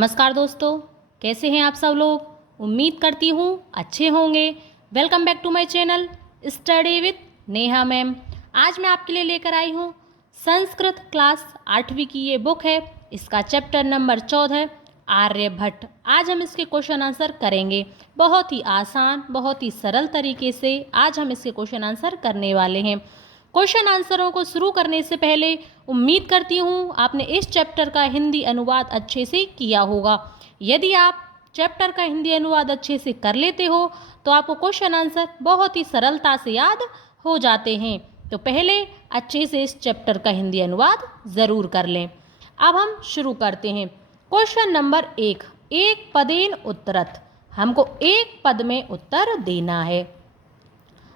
नमस्कार दोस्तों, कैसे हैं आप सब लोग। उम्मीद करती हूँ अच्छे होंगे। Welcome back to my channel study with Neha ma'am. आज मैं आपके लिए लेकर आई हूँ संस्कृत क्लास 8वीं की ये बुक है। इसका चैप्टर नंबर 14 आर्यभट्ट। आज हम इसके क्वेश्चन आंसर करेंगे। बहुत ही आसान, बहुत ही सरल तरीके से आज हम इसके क्वेश्चन आंसर करने वाले हैं। क्वेश्चन आंसरों को शुरू करने से पहले उम्मीद करती हूँ आपने इस चैप्टर का हिंदी अनुवाद अच्छे से किया होगा। यदि आप चैप्टर का हिंदी अनुवाद अच्छे से कर लेते हो तो आपको क्वेश्चन आंसर बहुत ही सरलता से याद हो जाते हैं। तो पहले अच्छे से इस चैप्टर का हिंदी अनुवाद ज़रूर कर लें। अब हम शुरू करते हैं। क्वेश्चन नंबर 1, एक पदेन उत्तरत। हमको एक पद में उत्तर देना है।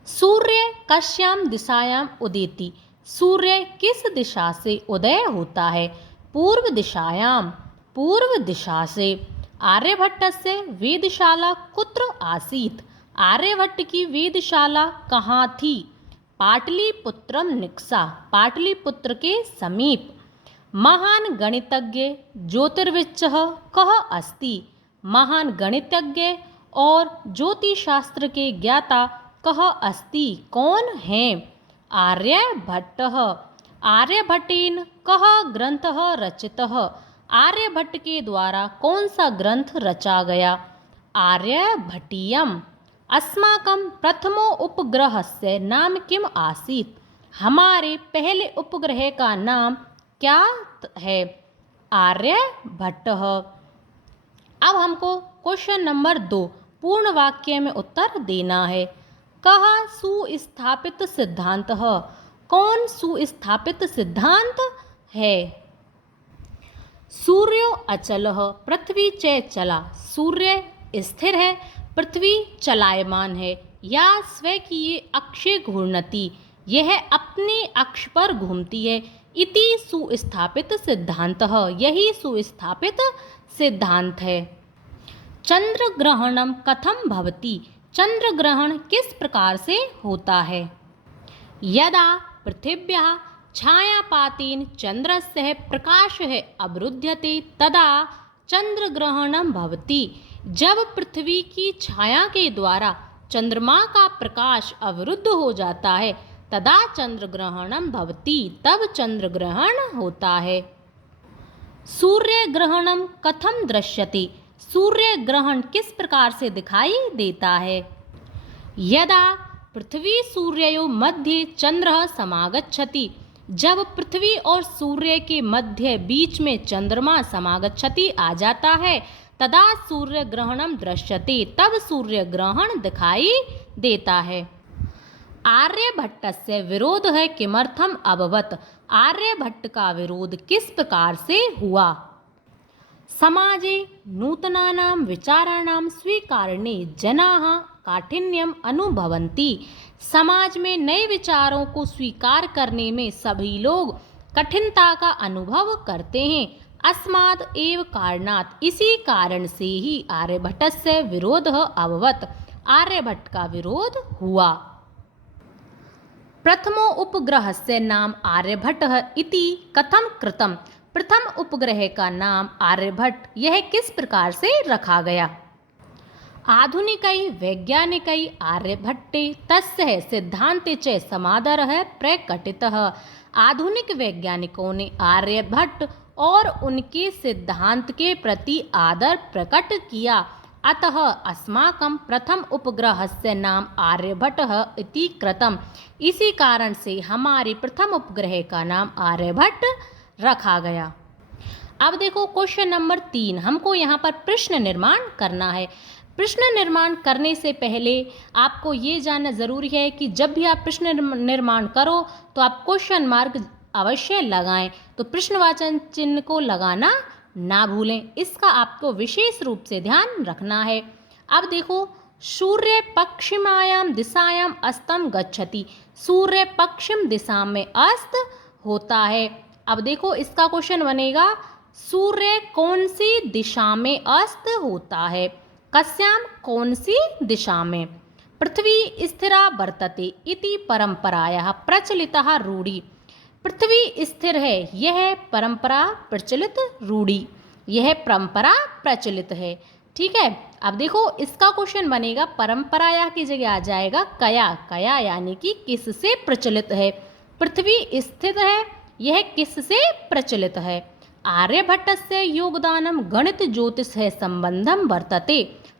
सूर्य कस्याम दिशायाम उदेति। सूर्य किस दिशा से उदय होता है? पूर्व दिशायाम, पूर्व दिशा से। आर्यभट्टस्य वेधशाला कुत्र आसीत्। आर्यभट्ट की वेधशाला कहाँ थी? पाटलिपुत्रम निक्सा, पाटलिपुत्र के समीप। महान गणितज्ञ ज्योतिर्विच्चः कः अस्ति। महान गणितज्ञ और ज्योतिशास्त्र के ज्ञाता कः अस्ति, कौन है? आर्यभट्टः। आर्यभट्टेन कः ग्रंथः रचितः। आर्यभट्ट के द्वारा कौन सा ग्रंथ रचा गया? आर्यभट्टीयम्। अस्माकं प्रथमो उपग्रहस्य नाम किम आसीत्। हमारे पहले उपग्रह का नाम क्या है? आर्यभट्टः। अब हमको क्वेश्चन नंबर 2 पूर्ण वाक्य में उत्तर देना है। कः सुस्थापित सिद्धांत? कौन सुस्थापित सिद्धांत है? सूर्यो अचलः पृथ्वी च चला। सूर्य स्थिर है, पृथ्वी चलायमान है। या स्वकीय अक्षे घूर्णति, यह अपने अक्ष पर घूमती है। इति सुस्थापित सिद्धांतः, यही सुस्थापित सिद्धांत है। चंद्र ग्रहणम कथम भवति। चंद्र ग्रहण किस प्रकार से होता है? यदा पृथिव्याः छायापातेन चंद्रस्य प्रकाशः अवरुध्यते तदा चंद्र ग्रहणम भवति। जब पृथ्वी की छाया के द्वारा चंद्रमा का प्रकाश अवरुद्ध हो जाता है तदा चंद्र ग्रहणम भवति, तब चंद्र ग्रहण होता है। सूर्य ग्रहणम कथम दृश्यते। सूर्य ग्रहण किस प्रकार से दिखाई देता है? यदा पृथ्वी सूर्ययोः मध्ये चंद्रः समागच्छति। जब पृथ्वी और सूर्य के मध्य बीच में चंद्रमा समागच्छति आ जाता है तदा सूर्य ग्रहणम दृश्यते, तब सूर्य ग्रहण दिखाई देता है। आर्यभट्टस्य विरोधः किमर्थम अभवत्। आर्यभट्ट का विरोध किस प्रकार से हुआ? समाजे नूतनानां विचाराणां स्वीकारणे जनाः काठिन्यम अनुभवन्ति। समाज में नए विचारों को स्वीकार करने में सभी लोग कठिनता का अनुभव करते हैं। अस्माद् एव कारणात्, इसी कारण से ही आर्यभट्टस्य विरोधः अभवत्। आर्यभट्ट का विरोध हुआ। प्रथमो उपग्रहस्य नाम आर्यभट्टः इति कथम कृतम्। प्रथम उपग्रह का नाम आर्यभट्ट यह किस प्रकार से रखा गया? आधुनिकै वैज्ञानिकै आर्यभट्टे तस्य सिद्धान्ते च समादरः प्रकटितः। आधुनिक वैज्ञानिकों ने आर्यभट्ट और उनके सिद्धांत के प्रति आदर प्रकट किया। अतः अस्माकं प्रथम उपग्रहस्य नाम आर्यभट्टः इति कृतम्। इसी कारण से हमारे प्रथम उपग्रह का नाम आर्यभट्ट रखा गया। अब देखो क्वेश्चन नंबर 3, हमको यहाँ पर प्रश्न निर्माण करना है। प्रश्न निर्माण करने से पहले आपको ये जानना ज़रूरी है कि जब भी आप प्रश्न निर्माण करो तो आप क्वेश्चन मार्क अवश्य लगाएं। तो प्रश्नवाचक चिन्ह को लगाना ना भूलें, इसका आपको विशेष रूप से ध्यान रखना है। अब देखो, सूर्य पश्चिमायाम दिशायाम अस्तम गच्छति। सूर्य पश्चिम दिशा में अस्त होता है। अब देखो इसका क्वेश्चन बनेगा, सूर्य कौन सी दिशा में अस्त होता है? कस्याम, कौन सी दिशा में? पृथ्वी स्थिरा वर्तते इति परंपरायाः प्रचलितः रूढ़ी। पृथ्वी स्थिर है, यह परंपरा प्रचलित रूढ़ी। यह परंपरा प्रचलित है। ठीक है, अब देखो इसका क्वेश्चन बनेगा परंपरा या की जगह आ जाएगा कया। कया यानी कि किससे प्रचलित है। पृथ्वी स्थिर है, यह किससे प्रचलित है। आर्यभट्टस्य योगदानम गणित ज्योतिष है संबंधम वर्तते।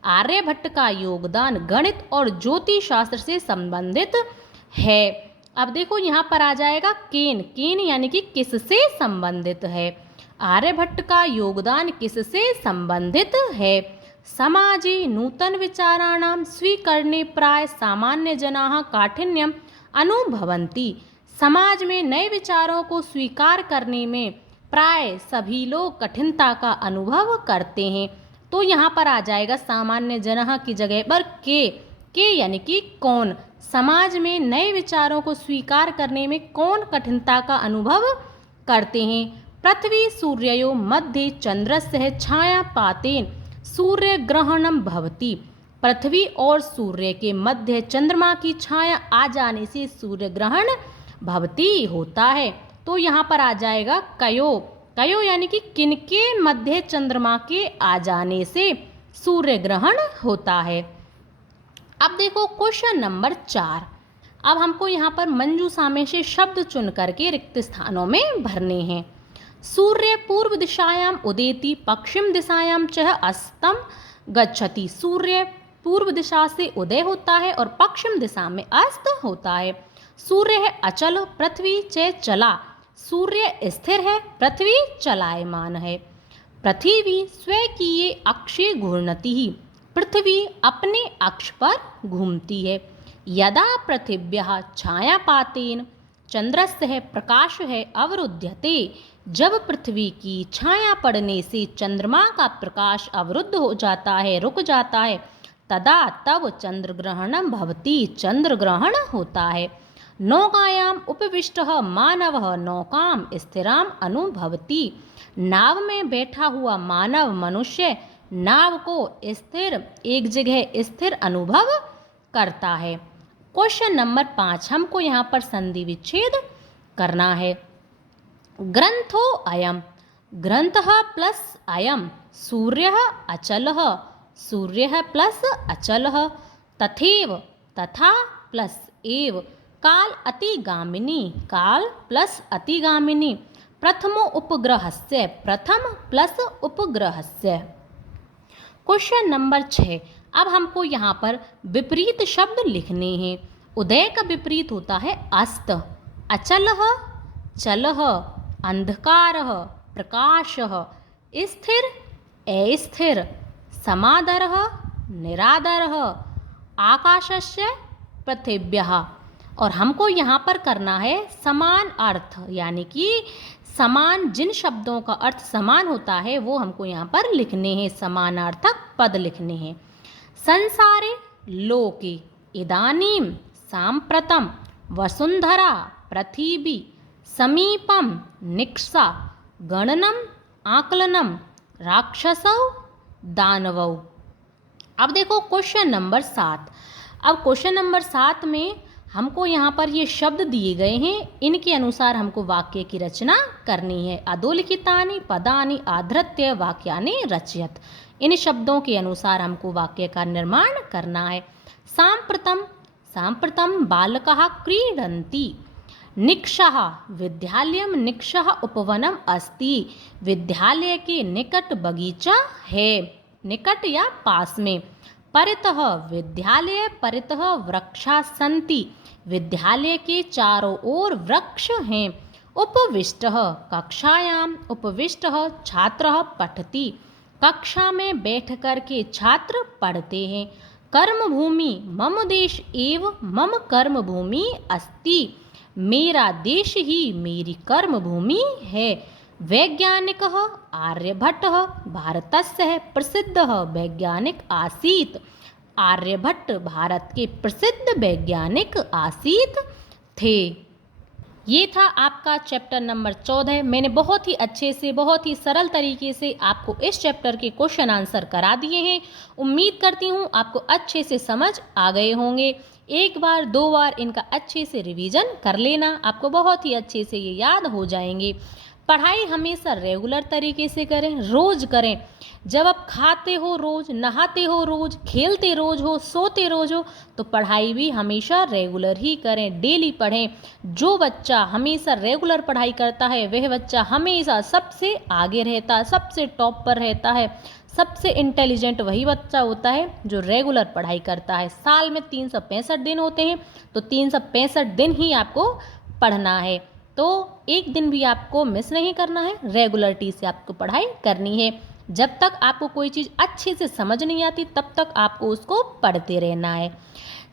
आर्यभट्ट का योगदान गणित और ज्योतिष शास्त्र से संबंधित है। अब देखो यहाँ पर आ जाएगा केन। केन यानी कि किससे संबंधित है। आर्यभट्ट का योगदान किससे संबंधित है। समाजे नूतन विचाराणां स्वीकरणे प्राय सामान्य जनाः काठिन्यम अनुभवन्ति। समाज में नए विचारों को स्वीकार करने में प्राय सभी लोग कठिनता का अनुभव करते हैं। तो यहाँ पर आ जाएगा सामान्य जनाः की जगह पर के यानी कि कौन। समाज में नए विचारों को स्वीकार करने में कौन कठिनता का अनुभव करते हैं। पृथ्वी सूर्ययो मध्ये चंद्रस्य छायापातेन सूर्य ग्रहणम भवति। पृथ्वी और सूर्य के मध्य चंद्रमा की छाया आ जाने से सूर्य ग्रहण भवति होता है। तो यहाँ पर आ जाएगा कयो। कयो यानी कि किनके मध्य चंद्रमा के आ जाने से सूर्य ग्रहण होता है। अब देखो क्वेश्चन नंबर 4। अब हमको यहाँ पर मंजूषा में से शब्द चुन करके रिक्त स्थानों में भरने हैं। सूर्य पूर्व दिशायाम उदेति पश्चिम दिशायाम च अस्तम गच्छति। सूर्य पूर्व दिशा से उदय होता है और पश्चिम दिशा में अस्त होता है। सूर्य है अचल, पृथ्वी च चला। सूर्य स्थिर है, पृथ्वी चलायमान है। पृथ्वी स्वकीय अक्षे घूर्णति ही। पृथ्वी अपने अक्ष पर घूमती है। यदा पृथिव्याः छायापातेन चंद्रस्य है प्रकाश है अवरुध्यते। जब पृथ्वी की छाया पड़ने से चंद्रमा का प्रकाश अवरुद्ध हो जाता है, रुक जाता है, तदा तब चंद्र ग्रहणम भवति। चंद्र ग्रहण होता है। नौकायाम उपविष्टः मानवः नौकाम स्थिराम अनुभवति। नाव में बैठा हुआ मानव मनुष्य नाव को स्थिर एक जगह स्थिर अनुभव करता है। क्वेश्चन नंबर 5 हमको यहाँ पर संधि विच्छेद करना है। ग्रंथो अयम। ग्रंथः प्लस अयम। सूर्यः अचलः। सूर्यः प्लस अचलः। तथैव तथा प्लस एव। काल अतिगामिनी। काल प्लस अतिगामिनी। प्रथमो उपग्रहस्य। प्रथम प्लस उपग्रहस्य। Question number 6। अब हमको यहाँ पर विपरीत शब्द लिखने हैं। उदय का विपरीत होता है अस्त। अचलः चलः। अंधकारः प्रकाशः। स्थिर अस्थिर। समादरः निरादरः। आकाशस्य पृथिव्यः। और हमको यहाँ पर करना है समान अर्थ, यानी कि समान जिन शब्दों का अर्थ समान होता है वो हमको यहाँ पर लिखने हैं, समानार्थक पद लिखने हैं। संसारे लोके इदानीम सांप्रतम वसुंधरा पृथिवी समीपम निक्षा गणनम आकलनम राक्षसौ दानवौ। अब देखो क्वेश्चन नंबर 7। अब क्वेश्चन नंबर 7 में हमको यहाँ पर ये शब्द दिए गए हैं, इनके अनुसार हमको वाक्य की रचना करनी है। अधोलिखितानि पदानि आधृत्य वाक्यानि रचयत। इन शब्दों के अनुसार हमको वाक्य का निर्माण करना है। सांप्रतम। सांप्रतम बालकाः क्रीडन्ति। निक्षः विद्यालयम। निक्षः उपवनम अस्ति। विद्यालय के निकट बगीचा है, निकट या पास में। परितः विद्यालय परितः वृक्षा सन्ति। विद्यालय के चारों ओर वृक्ष हैं। उपविष्टः कक्षायाम। उपविष्टः छात्रः पठति। कक्षा में बैठ कर के छात्र पढ़ते हैं। कर्मभूमि मम देश एव मम कर्मभूमि अस्ति। मेरा देश ही मेरी कर्मभूमि है। वैज्ञानिकः आर्यभट्टः भारतस्य प्रसिद्धः वैज्ञानिक आसीत्। आर्यभट्ट भारत के प्रसिद्ध वैज्ञानिक आसीत थे। ये था आपका चैप्टर नंबर 14। मैंने बहुत ही अच्छे से, बहुत ही सरल तरीके से आपको इस चैप्टर के क्वेश्चन आंसर करा दिए हैं। उम्मीद करती हूँ आपको अच्छे से समझ आ गए होंगे। एक बार 2 बार इनका अच्छे से रिवीजन कर लेना, आपको बहुत ही अच्छे से ये याद हो जाएंगे। पढ़ाई हमेशा रेगुलर तरीके से करें, रोज़ करें। जब आप खाते हो रोज़, नहाते हो रोज़, खेलते रोज़ हो, सोते रोज़ हो, तो पढ़ाई भी हमेशा रेगुलर ही करें, डेली पढ़ें। जो बच्चा हमेशा रेगुलर पढ़ाई करता है वह बच्चा हमेशा सबसे आगे रहता है, सबसे टॉप पर रहता है। सबसे इंटेलिजेंट वही बच्चा होता है जो रेगुलर पढ़ाई करता है। साल में 365 दिन होते हैं, तो 365 दिन ही आपको पढ़ना है। तो एक दिन भी आपको मिस नहीं करना है, रेगुलरिटी से आपको पढ़ाई करनी है। जब तक आपको कोई चीज़ अच्छे से समझ नहीं आती तब तक आपको उसको पढ़ते रहना है।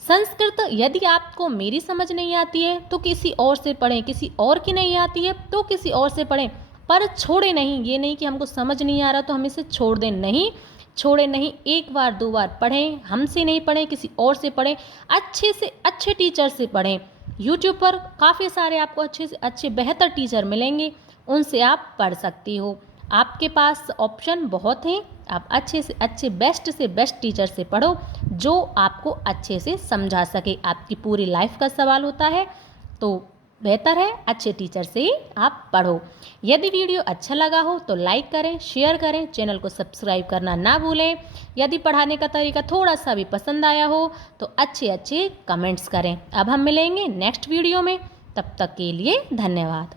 संस्कृत यदि आपको मेरी समझ नहीं आती है तो किसी और से पढ़ें, किसी और की नहीं आती है तो किसी और से पढ़ें, पर छोड़े नहीं। ये नहीं कि हमको समझ नहीं आ रहा तो हम इसे छोड़ दें, नहीं, छोड़े नहीं। एक बार 2 बार पढ़ें, हमसे नहीं पढ़ें, किसी और से पढ़ें, अच्छे से अच्छे टीचर से पढ़ें। यूट्यूब पर काफ़ी सारे आपको अच्छे से अच्छे बेहतर टीचर मिलेंगे, उनसे आप पढ़ सकती हो। आपके पास ऑप्शन बहुत हैं, आप अच्छे से बेस्ट टीचर से पढ़ो जो आपको अच्छे से समझा सके। आपकी पूरी लाइफ का सवाल होता है, तो बेहतर है अच्छे टीचर से ही आप पढ़ो। यदि वीडियो अच्छा लगा हो तो लाइक करें, शेयर करें, चैनल को सब्सक्राइब करना ना भूलें। यदि पढ़ाने का तरीका थोड़ा सा भी पसंद आया हो तो अच्छे अच्छे कमेंट्स करें। अब हम मिलेंगे नेक्स्ट वीडियो में, तब तक के लिए धन्यवाद।